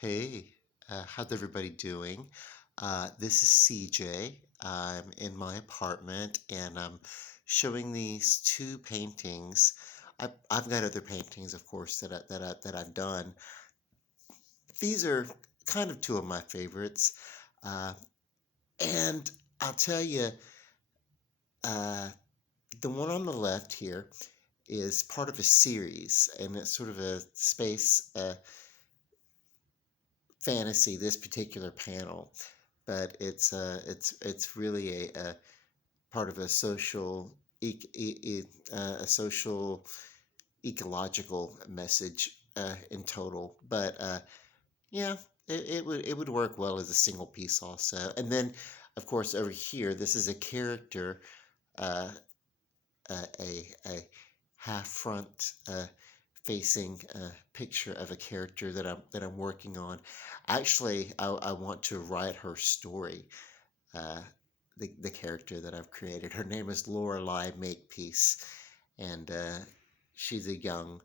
Hey, how's everybody doing? This is CJ. I'm in my apartment and I'm showing these two paintings. I've got other paintings, of course, that I've done. These are kind of two of my favorites. Uh, and I'll tell you, uh, the one on the left here is part of a series, and it's sort of a space fantasy, this particular panel. But it's really a part of a social a social ecological message in total. But yeah, it would work well as a single piece also. And then, of course, over here, this is a character, uh, a half front facing picture of a character that I'm working on. Actually, I want to write her story. Uh, the character that I've created. Her name is Lorelei Makepeace, and she's a young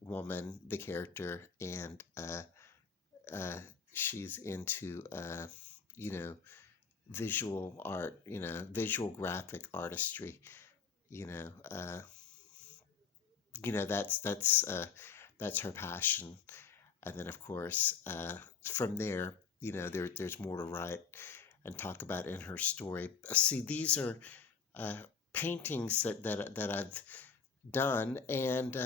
woman, the character, and uh, she's into you know visual art, visual graphic artistry. You know, uh, that's her passion. And then, of course, from there, there's more to write and talk about in her story. See, these are uh, paintings that I've done, and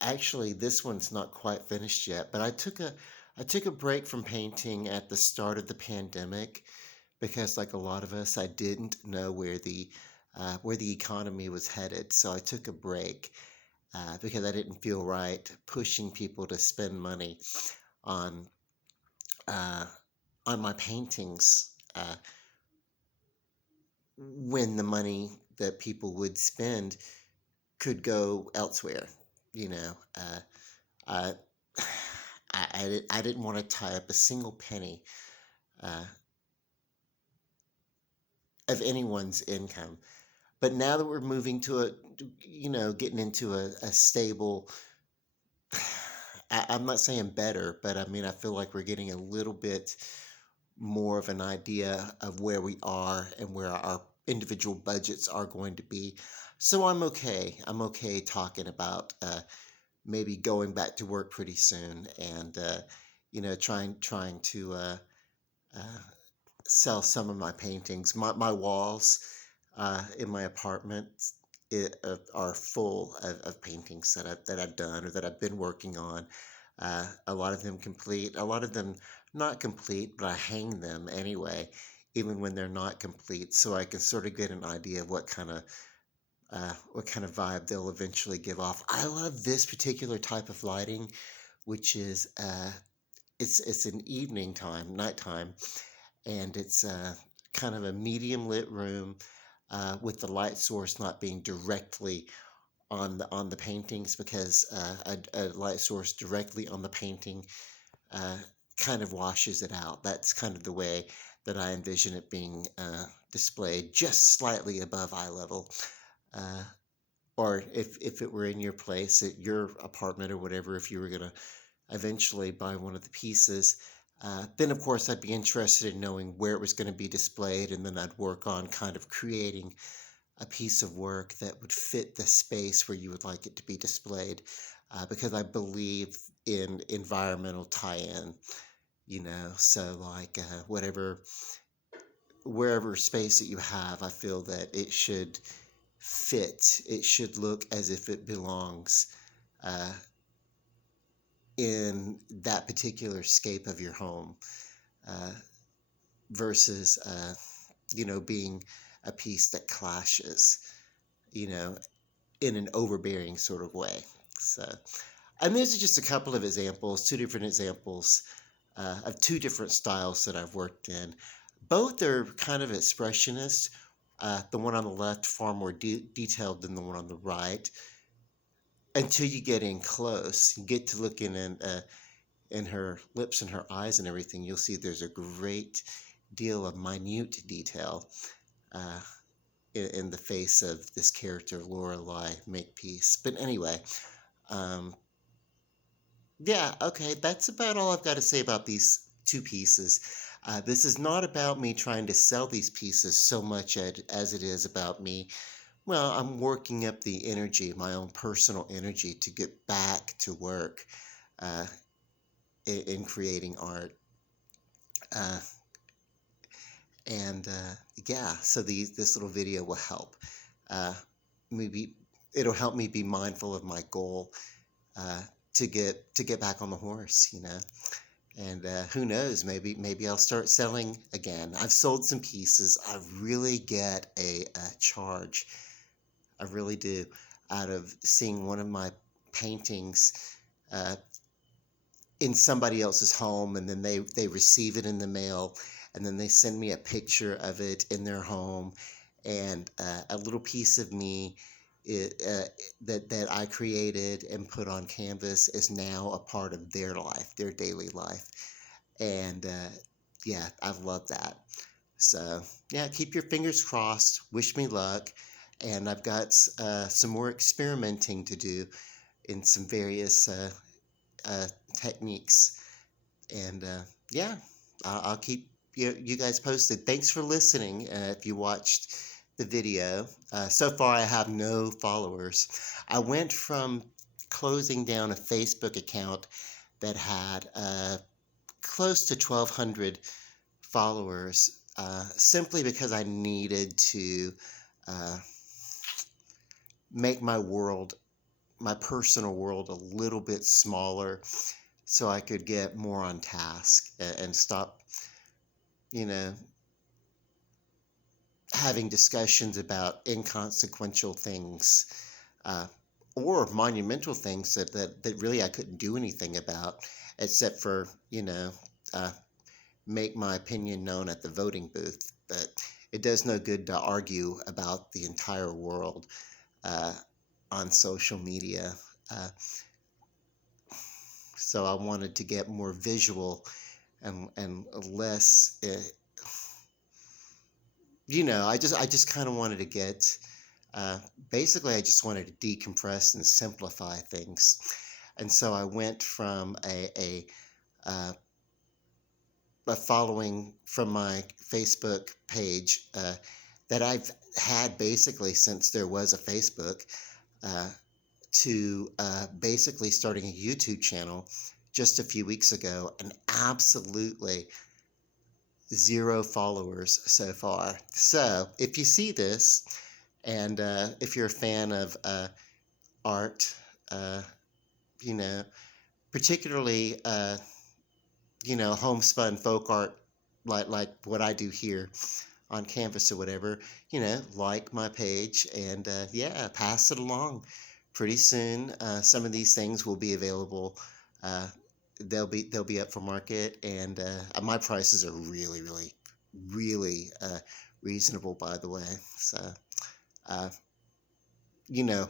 actually, this one's not quite finished yet. But I took a break from painting at the start of the pandemic because, like a lot of us, I didn't know where the economy was headed. So I took a break because I didn't feel right pushing people to spend money on uh, on my paintings when the money that people would spend could go elsewhere. You know, I, I didn't want to tie up a single penny uh, of anyone's income. But now that we're moving to getting into a stable, I'm not saying better, but I mean, I feel like we're getting a little bit more of an idea of where we are and where our individual budgets are going to be. So I'm okay. I'm okay talking about maybe going back to work pretty soon, and trying to uh, sell some of my paintings. My walls in my apartment are full of paintings that I've done or that I've been working on. A lot of them complete, a lot of them not complete, but I hang them anyway, even when they're not complete, so I can sort of get an idea of what kind of vibe they'll eventually give off. I love this particular type of lighting, which is it's an evening time, nighttime, and it's kind of a medium lit room with the light source not being directly on the paintings because a light source directly on the painting uh, kind of washes it out. That's kind of the way that I envision it being displayed, just slightly above eye level. Uh, or if it were in your place at your apartment or whatever, if you were going to eventually buy one of the pieces, then of course I'd be interested in knowing where it was going to be displayed, and then I'd work on kind of creating a piece of work that would fit the space where you would like it to be displayed, because I believe in environmental tie-in, so like wherever space that you have, I feel that it should fit, it should look as if it belongs uh, in that particular scape of your home, uh, versus being a piece that clashes, you know, in an overbearing sort of way. So, and these are just a couple of examples, two different examples of two different styles that I've worked in. Both are kind of expressionist. The one on the left far more detailed than the one on the right. Until you get in close, you get to looking in her lips and her eyes and everything, you'll see there's a great deal of minute detail uh, in the face of this character, Lorelei Makepeace. But anyway, um, Yeah, okay, that's about all I've got to say about these two pieces. This is not about me trying to sell these pieces so much as it is about me. Well, I'm working up the energy, my own personal energy, to get back to work uh, in creating art. Uh, and yeah, so this little video will help. Uh, Maybe it'll help me be mindful of my goal uh, to get back on the horse, you know. And who knows, maybe I'll start selling again. I've sold some pieces. I really get a charge. I really do, out of seeing one of my paintings uh, in somebody else's home, and then they receive it in the mail, and then they send me a picture of it in their home, and a little piece of me that I created and put on canvas is now a part of their life, their daily life, and yeah, I love that. So yeah, keep your fingers crossed. Wish me luck, and I've got some more experimenting to do in some various uh, techniques. And yeah, I'll keep you guys posted. Thanks for listening. If you watched the video, so far I have no followers. I went from closing down a Facebook account that had close to 1,200 followers simply because I needed to uh, make my world, my personal world, a little bit smaller so I could get more on task and stop, you know, having discussions about inconsequential things uh, or monumental things that really I couldn't do anything about except for, uh, make my opinion known at the voting booth. But it does no good to argue about the entire world uh, on social media. Uh, so I wanted to get more visual and less. I just kind of wanted to get. Uh, Basically, I just wanted to decompress and simplify things, and so I went from uh, a following from my Facebook page that I've had basically since there was a Facebook, uh, to basically starting a YouTube channel just a few weeks ago, and absolutely zero followers so far. So if you see this, and if you're a fan of art, uh, you know, particularly homespun folk art, like what I do here on Canvas or whatever, like my page, and yeah, pass it along. Pretty soon, some of these things will be available. Uh, they'll be up for market, and my prices are really, really, really reasonable, by the way. So, uh,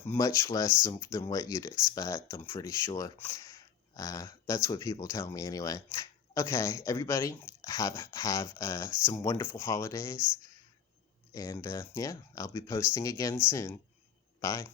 much less than what you'd expect. I'm pretty sure. That's what people tell me anyway. Okay, everybody, have some wonderful holidays, and yeah, I'll be posting again soon. Bye.